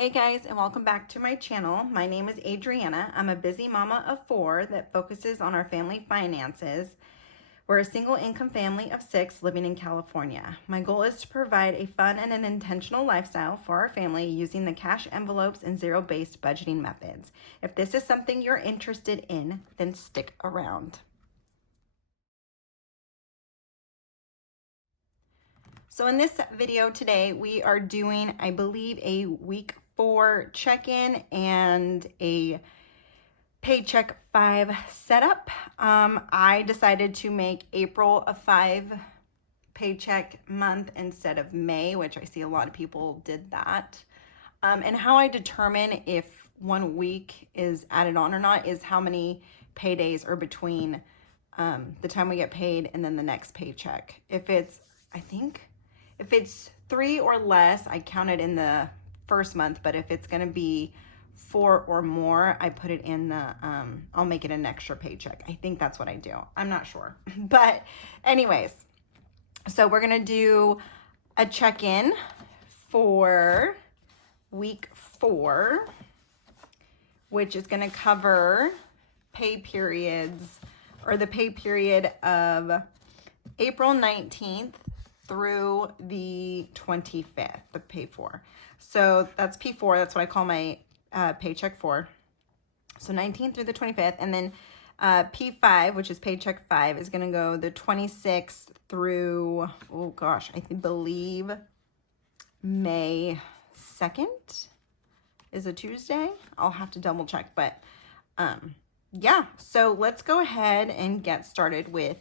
Hey guys, and welcome back to my channel. My name is Adriana. I'm a busy mama of 4 that focuses on our family finances. We're a single income family of 6 living in California. My goal is to provide a fun and an intentional lifestyle for our family using the cash envelopes and zero-based budgeting methods. If this is something you're interested in, then stick around. So in this video today, we are doing, I believe, a week 4 check-in and a Paycheck 5 setup. I decided to make April a 5 paycheck month instead of May, which I see a lot of people did that. And how I determine if 1 week is added on or not is how many paydays are between the time we get paid and then the next paycheck. If it's 3 or less, I count it in the first month, but if it's going to be 4 or more, I put it in the, I'll make it an extra paycheck. I think that's what I do. I'm not sure. But anyways, so we're going to do a check-in for week 4, which is going to cover pay periods, or the pay period of April 19th through the 25th, the pay 4. So that's P4. That's what I call my paycheck 4. So 19th through the 25th. And then P5, which is paycheck 5, is going to go the 26th through, oh gosh, I believe May 2nd is a Tuesday. I'll have to double check. But yeah, so let's go ahead and get started with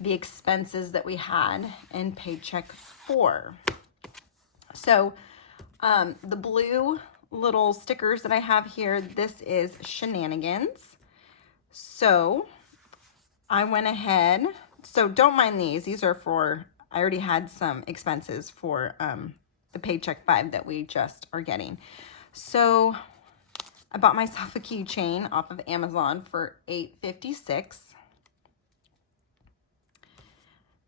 the expenses that we had in paycheck 4. So the blue little stickers that I have here, this is shenanigans. So I went ahead, so don't mind these are for, I already had some expenses for the paycheck 5 that we just are getting. So I bought myself a keychain off of Amazon for $8.56.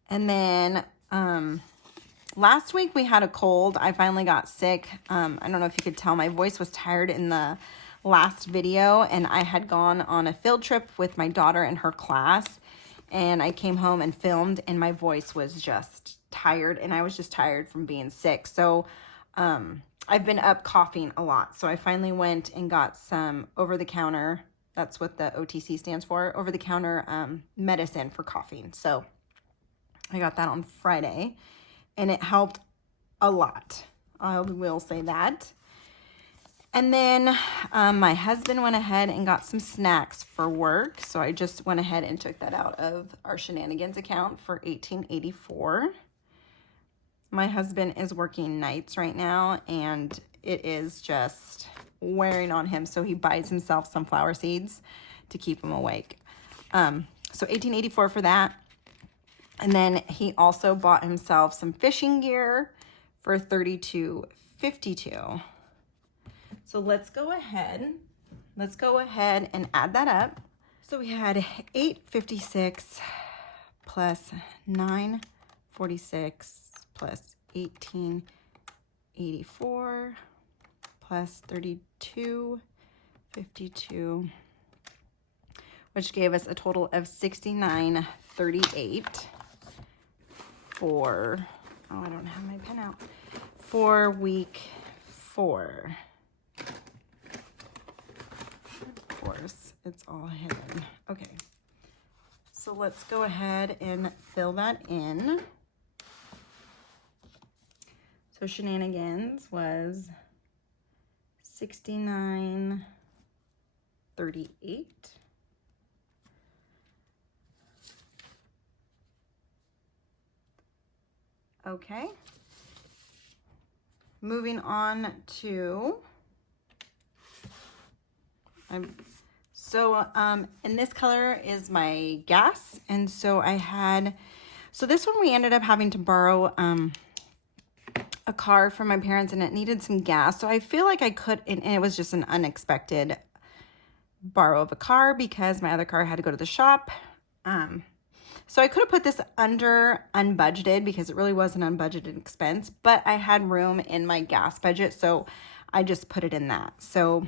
And then last week we had a cold. I finally got sick. I don't know if you could tell, my voice was tired in the last video, and I had gone on a field trip with my daughter and her class, and I came home and filmed, and my voice was just tired, and I was just tired from being sick. So I've been up coughing a lot. So I finally went and got some over-the-counter, that's what the OTC stands for, over-the-counter medicine for coughing. So I got that on Friday, and it helped a lot. I will say that. And then my husband went ahead and got some snacks for work. So I just went ahead and took that out of our shenanigans account for $18.84. My husband is working nights right now, and it is just wearing on him. So he buys himself sunflower seeds to keep him awake. So $18.84 for that. And then he also bought himself some fishing gear for $32.52. So let's go ahead and add that up. So we had $8.56 plus $9.46 plus $18.84 plus $32.52, which gave us a total of $69.38 for, oh, I don't have my pen out, for week 4. Of course, it's all hidden. Okay, so let's go ahead and fill that in. So shenanigans was $69.38. Okay, moving on to, and this color is my gas, and so so this one we ended up having to borrow a car from my parents, and it needed some gas, so I feel like I could, and it was just an unexpected borrow of a car because my other car had to go to the shop. So I could have put this under unbudgeted because it really was an unbudgeted expense, but I had room in my gas budget, so I just put it in that. So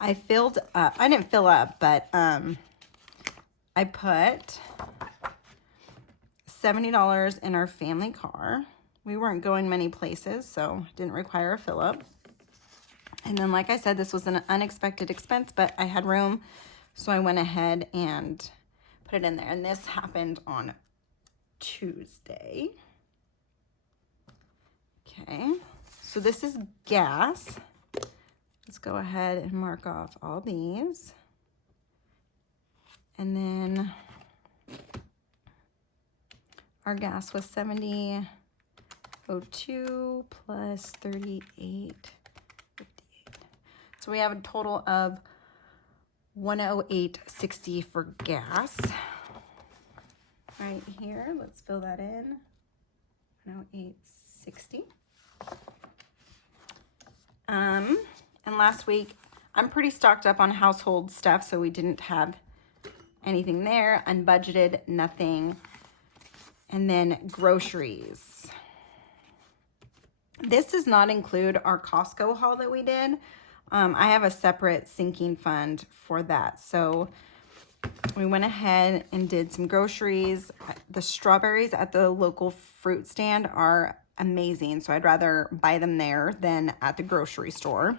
I filled up, I didn't fill up, but I put $70 in our family car. We weren't going many places, so it didn't require a fill up. And then, like I said, this was an unexpected expense, but I had room, so I went ahead and put it in there. And this happened on Tuesday. Okay, so this is gas. Let's go ahead and mark off all these. And then our gas was $70.02 plus 38.58. So we have a total of $108.60 for gas. Right here, let's fill that in. $108.60. And last week, I'm pretty stocked up on household stuff, so we didn't have anything there. Unbudgeted, nothing. And then groceries. This does not include our Costco haul that we did. I have a separate sinking fund for that. So we went ahead and did some groceries. The strawberries at the local fruit stand are amazing, so I'd rather buy them there than at the grocery store.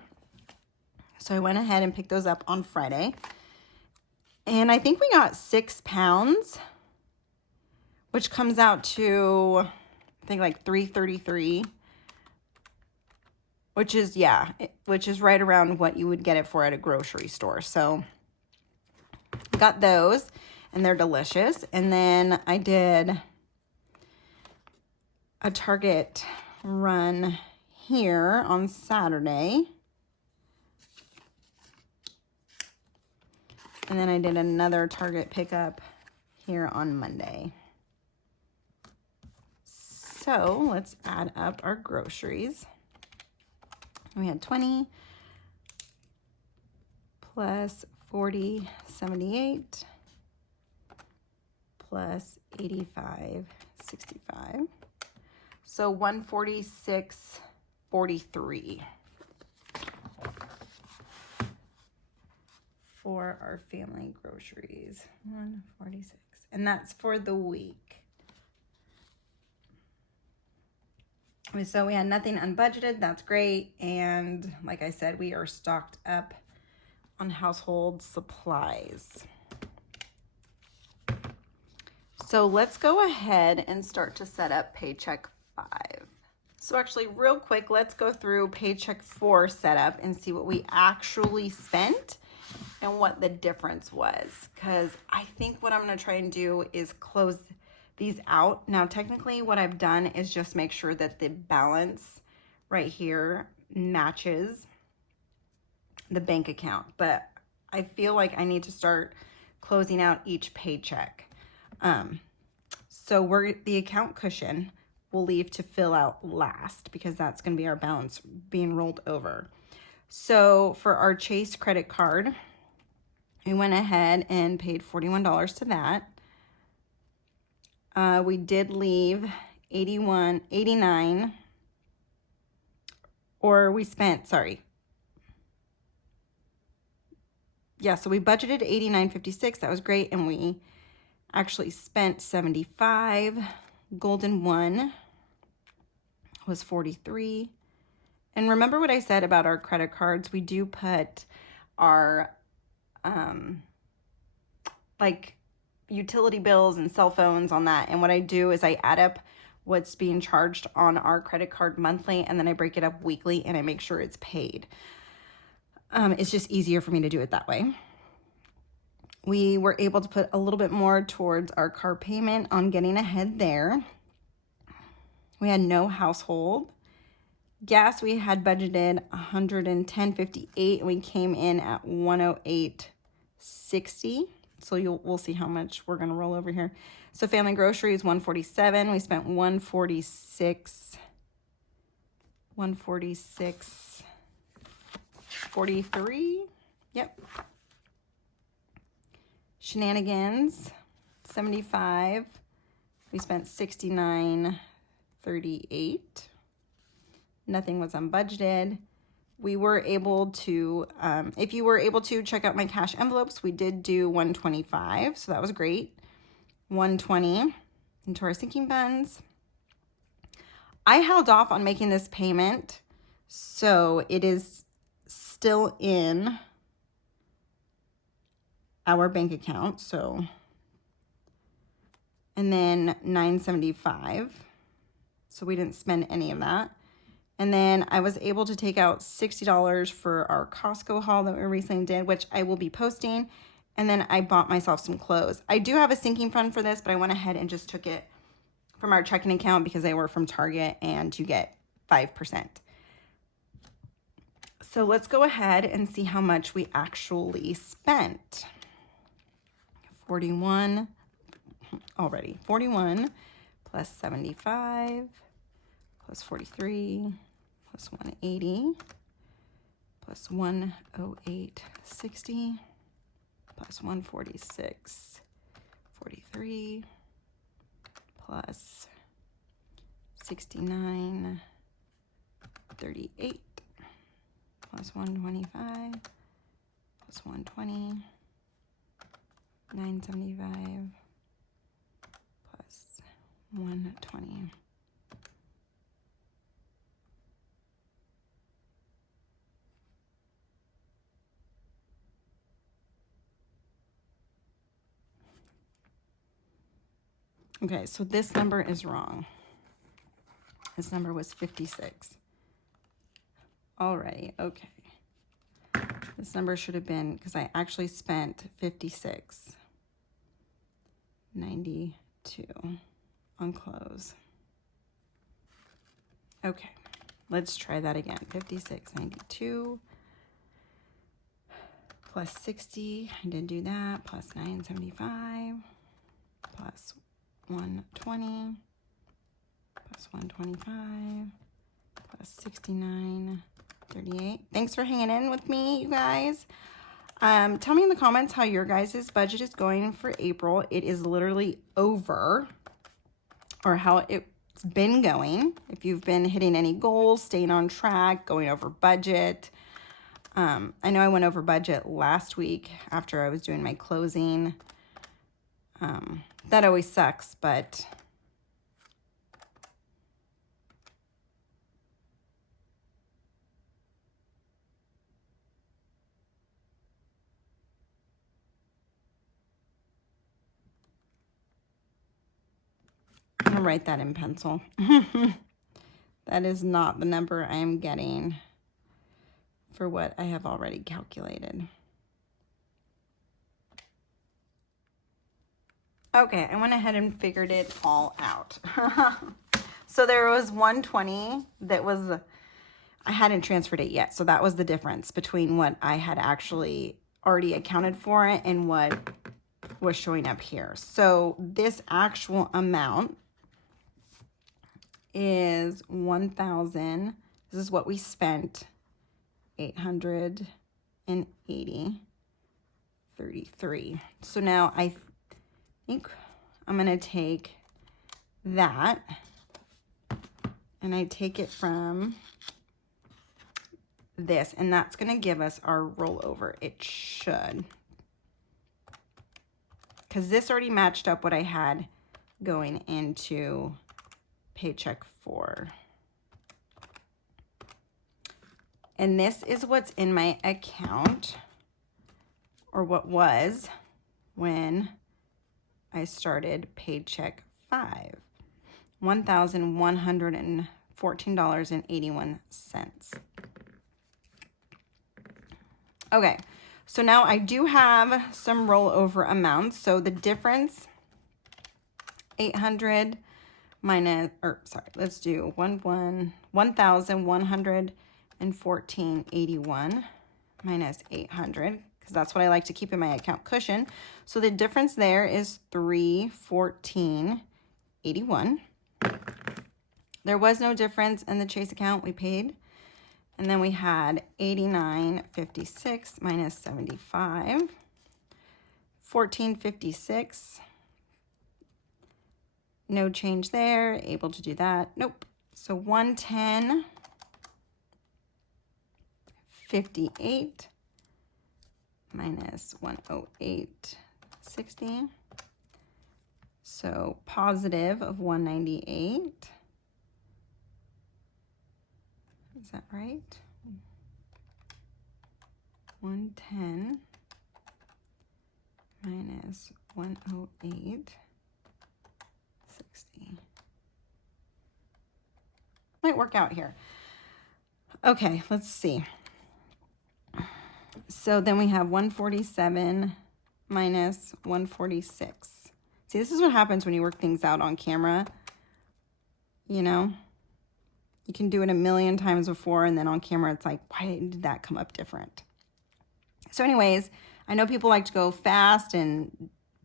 So I went ahead and picked those up on Friday. And I think we got 6 pounds, which comes out to, I think, like $3.33, which is, yeah, which is right around what you would get it for at a grocery store. So got those, and they're delicious. And then I did a Target run here on Saturday. And then I did another Target pickup here on Monday. So let's add up our groceries. We had 20 plus 40.78 plus 85.65. So 146.43 for our family groceries. 146, and that's for the week. So we had nothing unbudgeted. That's great. And like I said, we are stocked up on household supplies. So let's go ahead and start to set up Paycheck 5. So actually, real quick, let's go through Paycheck 4 setup and see what we actually spent and what the difference was. Because I think what I'm going to try and do is close these out. Now, technically, what I've done is just make sure that the balance right here matches the bank account. But I feel like I need to start closing out each paycheck. So the account cushion we'll leave to fill out last, because that's going to be our balance being rolled over. So for our Chase credit card, we went ahead and paid $41 to that. We did leave 89, or we spent, sorry. Yeah, so we budgeted $89.56. That was great. And we actually spent $75. Golden one was $43. And remember what I said about our credit cards? We do put our, like, utility bills and cell phones on that. And what I do is I add up what's being charged on our credit card monthly, and then I break it up weekly, and I make sure it's paid. It's just easier for me to do it that way. We were able to put a little bit more towards our car payment on getting ahead there. We had no household. Gas, we had budgeted $110.58, and we came in at $108.60. So we'll see how much we're going to roll over here. So family groceries, $147. We spent $146.43. Yep. Shenanigans, $75. We spent $69.38. Nothing was unbudgeted. We were able to, if you were able to check out my cash envelopes, we did do 125, so that was great. 120 into our sinking funds. I held off on making this payment, so it is still in our bank account. So, and then 975. So we didn't spend any of that. And then I was able to take out $60 for our Costco haul that we recently did, which I will be posting. And then I bought myself some clothes. I do have a sinking fund for this, but I went ahead and just took it from our checking account because they were from Target and you get 5%. So let's go ahead and see how much we actually spent. 41 already. 41 plus 75 plus 43 plus 180 plus 108.60 plus 146.43 plus 69.38 plus 125 plus 120, 975 plus 120. Okay, so this number is wrong. This number was 56. Alrighty, okay. This number should have been, because I actually spent 56.92 on clothes. Okay, let's try that again. 56.92 plus 60, I did do that, plus 975 plus 120 plus 125 plus 69.38. Thanks for hanging in with me, you guys. Tell me in the comments how your guys' budget is going for April. It is literally over, or how it's been going. If you've been hitting any goals, staying on track, going over budget. I know I went over budget last week after I was doing my closing. That always sucks, but I'm gonna write that in pencil. That is not the number I am getting for what I have already calculated. Okay, I went ahead and figured it all out. So there was 120 that was, I hadn't transferred it yet. So that was the difference between what I had actually already accounted for and what was showing up here. So this actual amount is 1,000. This is what we spent, 880.33. So now I think I'm going to take that and I take it from this, and that's going to give us our rollover. It should, because this already matched up what I had going into Paycheck 4. And this is what's in my account, or what was when I started Paycheck 5. $1,114.81. Okay, so now I do have some rollover amounts. So the difference, 800 minus, or sorry, let's do 1,114.81 minus 800, because that's what I like to keep in my account cushion. So the difference there is 314.81. There was no difference in the Chase account. We paid. And then we had 89.56 minus 75. 14.56. No change there. Able to do that. Nope. So 110 58 minus 108.60. So positive of 198. Is that right? 110 minus 108.60. Might work out here. Okay, let's see. So then we have 147 minus 146. See, this is what happens when you work things out on camera. You know, you can do it a million times before, and then on camera, it's like, why did that come up different? So anyways, I know people like to go fast,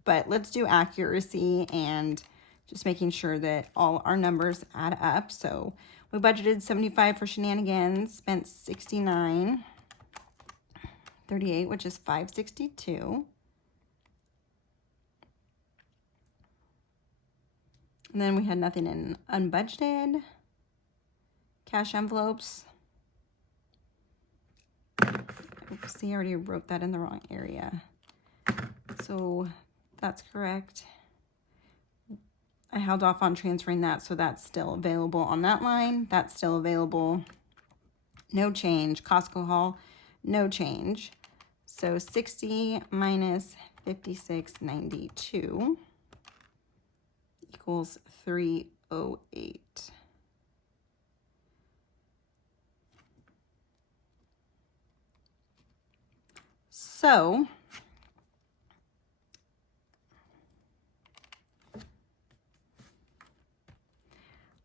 but let's do accuracy and just making sure that all our numbers add up. So we budgeted 75 for shenanigans, spent 69.38, which is 562. And then we had nothing in unbudgeted. Cash envelopes. Oops, see, I already wrote that in the wrong area. So that's correct. I held off on transferring that, so that's still available on that line. That's still available. No change. Costco haul, no change. So 60 minus 56.92 equals 308. So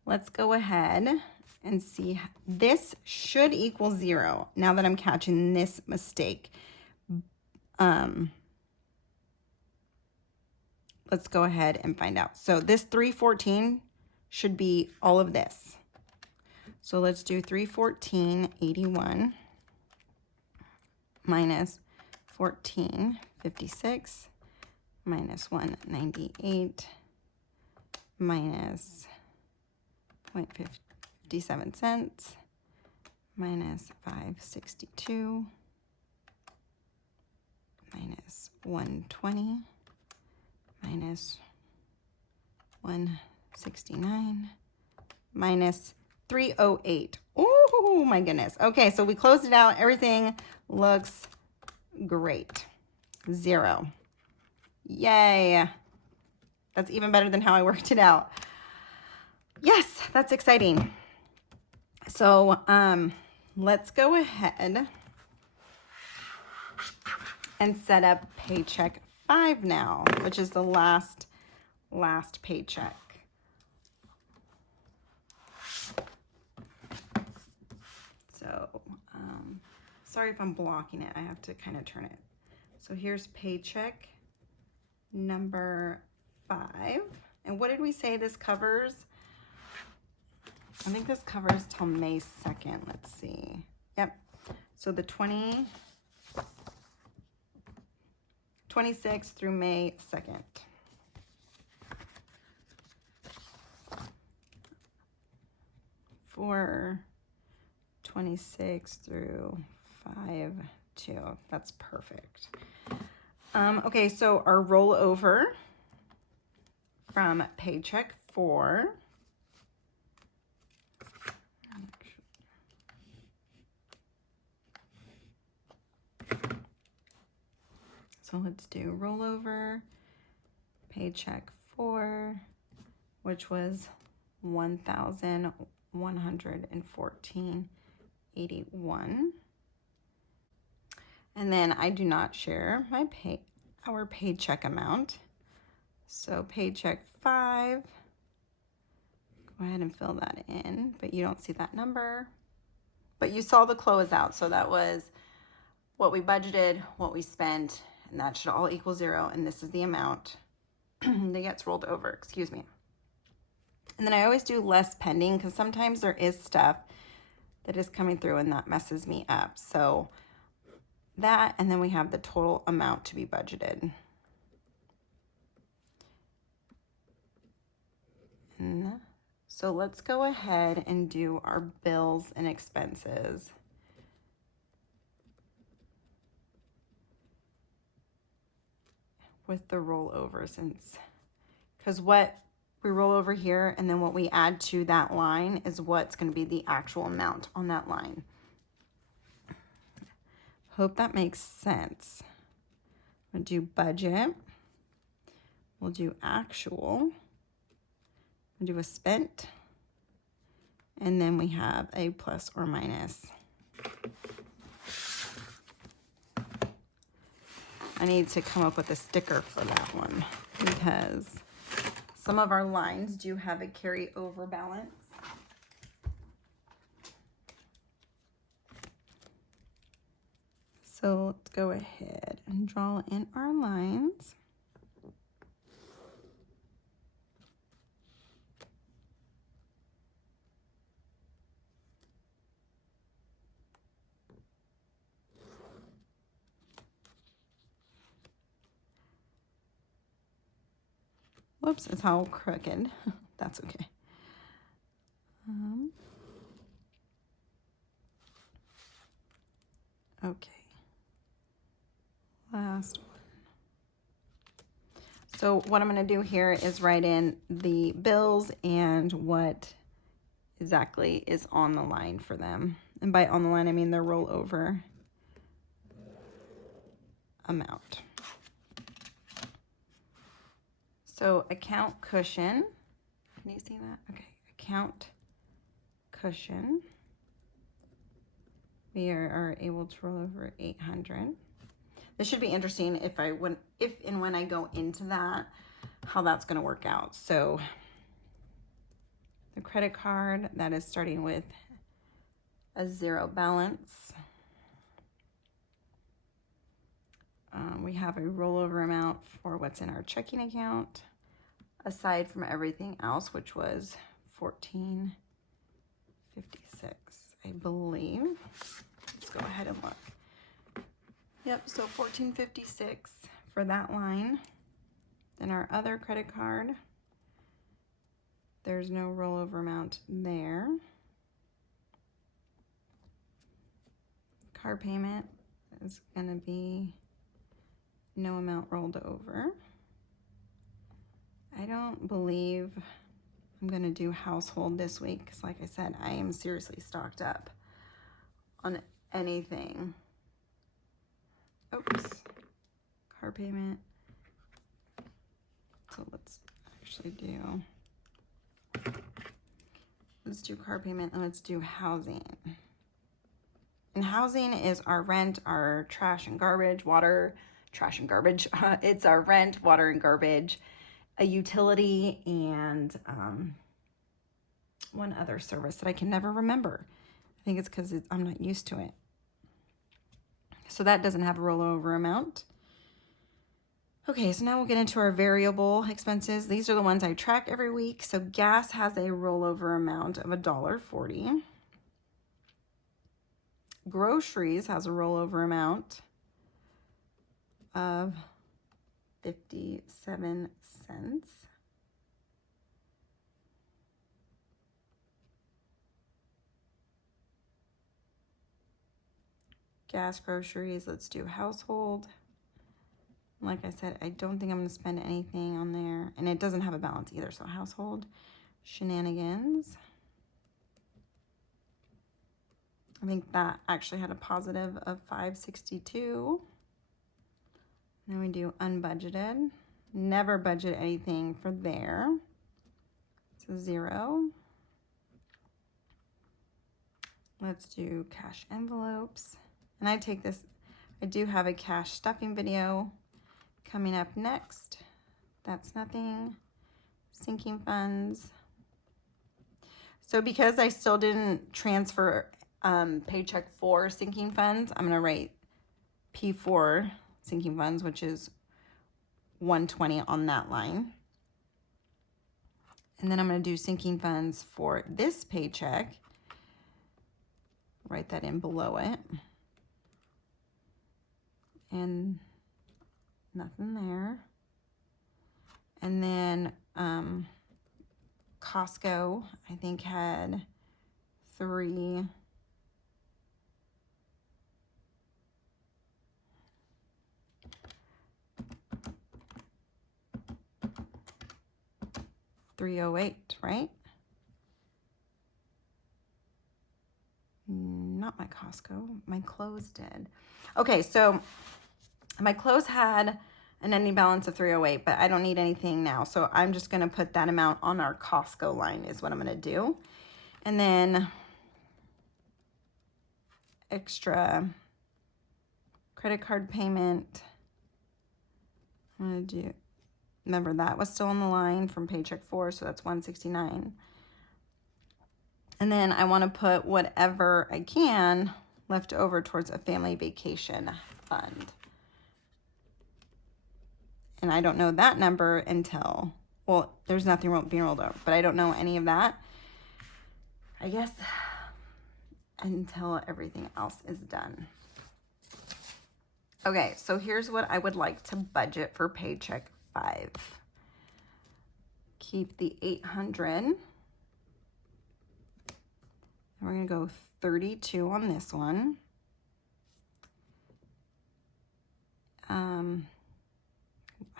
let's go ahead and see. This should equal 0 now that I'm catching this mistake. Let's go ahead and find out. So this 314 should be all of this. So let's do 314.81 minus 14.56 minus 198 minus 0.57 cents minus 562 minus 120 minus 169 minus 308. Oh my goodness. Okay, so we closed it out. Everything looks great. 0. Yay. That's even better than how I worked it out. Yes, that's exciting. So let's go ahead and set up paycheck 5 now, which is the last paycheck. So sorry if I'm blocking it. I have to kind of turn it. So here's paycheck number 5. And what did we say this covers? I think this covers till May 2nd. Let's see. Yep. So the 26th through May 2nd. For 26 through 5/2. That's perfect. Okay, so our rollover from paycheck 4. So let's do rollover, paycheck 4, which was $1,114.81. And then I do not share our paycheck amount. So paycheck 5, go ahead and fill that in, but you don't see that number. But you saw the closeout, so that was what we budgeted, what we spent, and that should all equal 0, and this is the amount that gets rolled over, excuse me. And then I always do less pending because sometimes there is stuff that is coming through and that messes me up. So that, and then we have the total amount to be budgeted. And so let's go ahead and do our bills and expenses. with the rollover, because what we roll over here and then what we add to that line is what's going to be the actual amount on that line. Hope that makes sense. We'll do budget. We'll do actual. We'll do a spent. And then we have a plus or minus. I need to come up with a sticker for that one because some of our lines do have a carryover balance. So let's go ahead and draw in our lines. Whoops, it's all crooked. That's okay. Okay. Last one. So what I'm going to do here is write in the bills and what exactly is on the line for them. And by on the line, I mean their rollover amount. So account cushion, can you see that? Okay, account cushion. We are able to roll over 800. This should be interesting if and when I go into that, how that's going to work out. So the credit card, that is starting with a 0 balance. We have a rollover amount for what's in our checking account, aside from everything else, which was $14.56, I believe. Let's go ahead and look. Yep, so $14.56 for that line. Then our other credit card, there's no rollover amount there. Car payment is going to be no amount rolled over. I don't believe I'm going to do household this week because, like I said, I am seriously stocked up on anything. Oops. Car payment. So let's actually let's do car payment and let's do housing. And housing is our rent, our trash and garbage, water, trash and garbage. It's our rent, water and garbage, a utility, and one other service that I can never remember. I think it's because I'm not used to it. So that doesn't have a rollover amount. Okay, so now we'll get into our variable expenses. These are the ones I track every week. So gas has a rollover amount of $1.40. Groceries has a rollover amount of 57 cents. Gas, groceries, let's do household. Like I said, I don't think I'm going to spend anything on there. And it doesn't have a balance either. So household shenanigans. I think that actually had a positive of 562. Then we do unbudgeted. Never budget anything for there. So 0. Let's do cash envelopes. And I do have a cash stuffing video coming up next. That's nothing. Sinking funds. So because I still didn't transfer Paycheck 4 sinking funds, I'm going to write P4 sinking funds, which is 120 on that line. And then I'm going to do sinking funds for this paycheck. Write that in below it. And nothing there. And then Costco, I think, had 3. 308, right? Not my Costco. My clothes did. Okay, so my clothes had an ending balance of 308, but I don't need anything now. So I'm just going to put that amount on our Costco line is what I'm going to do. And then extra credit card payment. I'm going to do, remember that was still on the line from Paycheck 4, so that's $169. And then I want to put whatever I can left over towards a family vacation fund. And I don't know that number until, well, there's nothing being rolled over, but I don't know any of that, I guess, until everything else is done. Okay, so here's what I would like to budget for Paycheck 5. Keep the 800. We're going to go 32 on this one.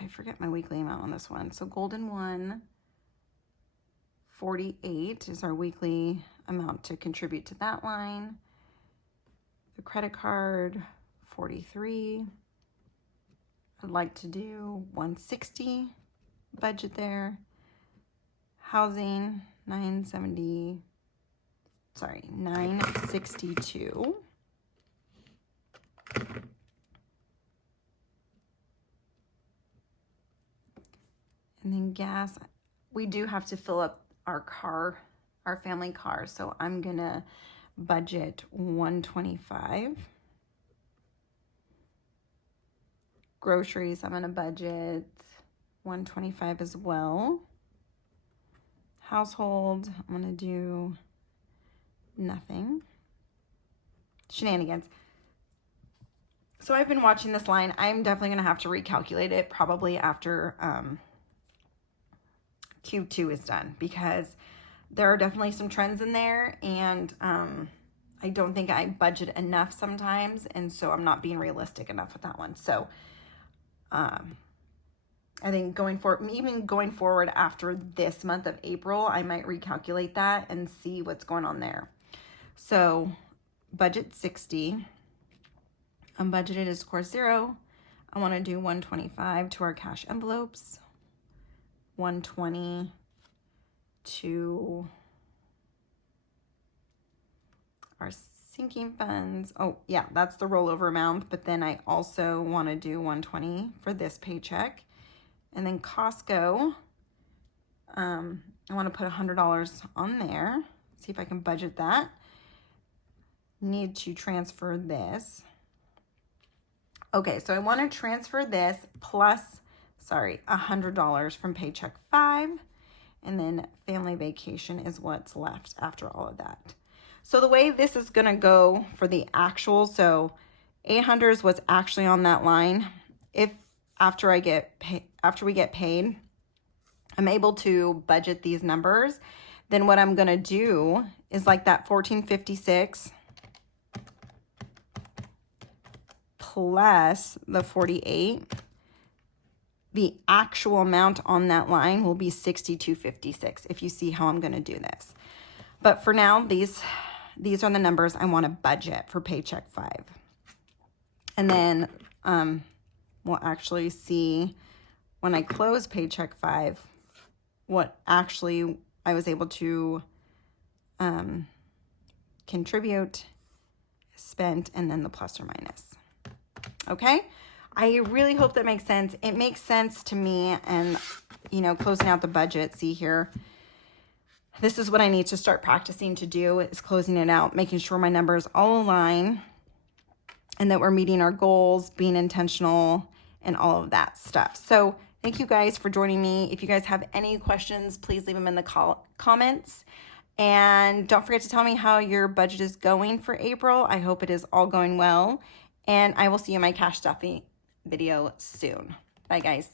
I forget my weekly amount on this one. So Golden 1, 48 is our weekly amount to contribute to that line. The credit card, 43. I'd like to do 160 budget there. Housing, 962. And then gas, we do have to fill up our car, our family car. So I'm gonna budget 125. Groceries, I'm gonna budget 125 as well. Household, I'm gonna do nothing. Shenanigans. So I've been watching this line. I'm definitely gonna have to recalculate it probably after Q2 is done, because there are definitely some trends in there, and I don't think I budget enough sometimes, and so I'm not being realistic enough with that one. So I think going forward after this month of April, I might recalculate that and see what's going on there. So budget 60. Unbudgeted is of course 0. I want to do 125 to our cash envelopes. 120 to our sinking funds. Oh yeah, that's the rollover amount, but then I also want to do 120 for this paycheck. And then Costco, I want to put $100 on there. See if I can budget that. Need to transfer this. Okay, so I want to transfer this plus $100 from Paycheck 5, and then family vacation is what's left after all of that. So the way this is going to go for the actual, so 800 is what's actually on that line. If after we get paid, I'm able to budget these numbers, then what I'm going to do is like that 1456 plus the 48. The actual amount on that line will be 6256 if you see how I'm going to do this. But for now, these are the numbers I want to budget for Paycheck 5. And then we'll actually see when I close Paycheck 5 what actually I was able to contribute, spent, and then the plus or minus. Okay? I really hope that makes sense. It makes sense to me, and, you know, closing out the budget, see here, this is what I need to start practicing to do, is closing it out, making sure my numbers all align, and that we're meeting our goals, being intentional, and all of that stuff. So thank you guys for joining me. If you guys have any questions, please leave them in the comments. And don't forget to tell me how your budget is going for April. I hope it is all going well. And I will see you in my cash stuffing video soon. Bye, guys.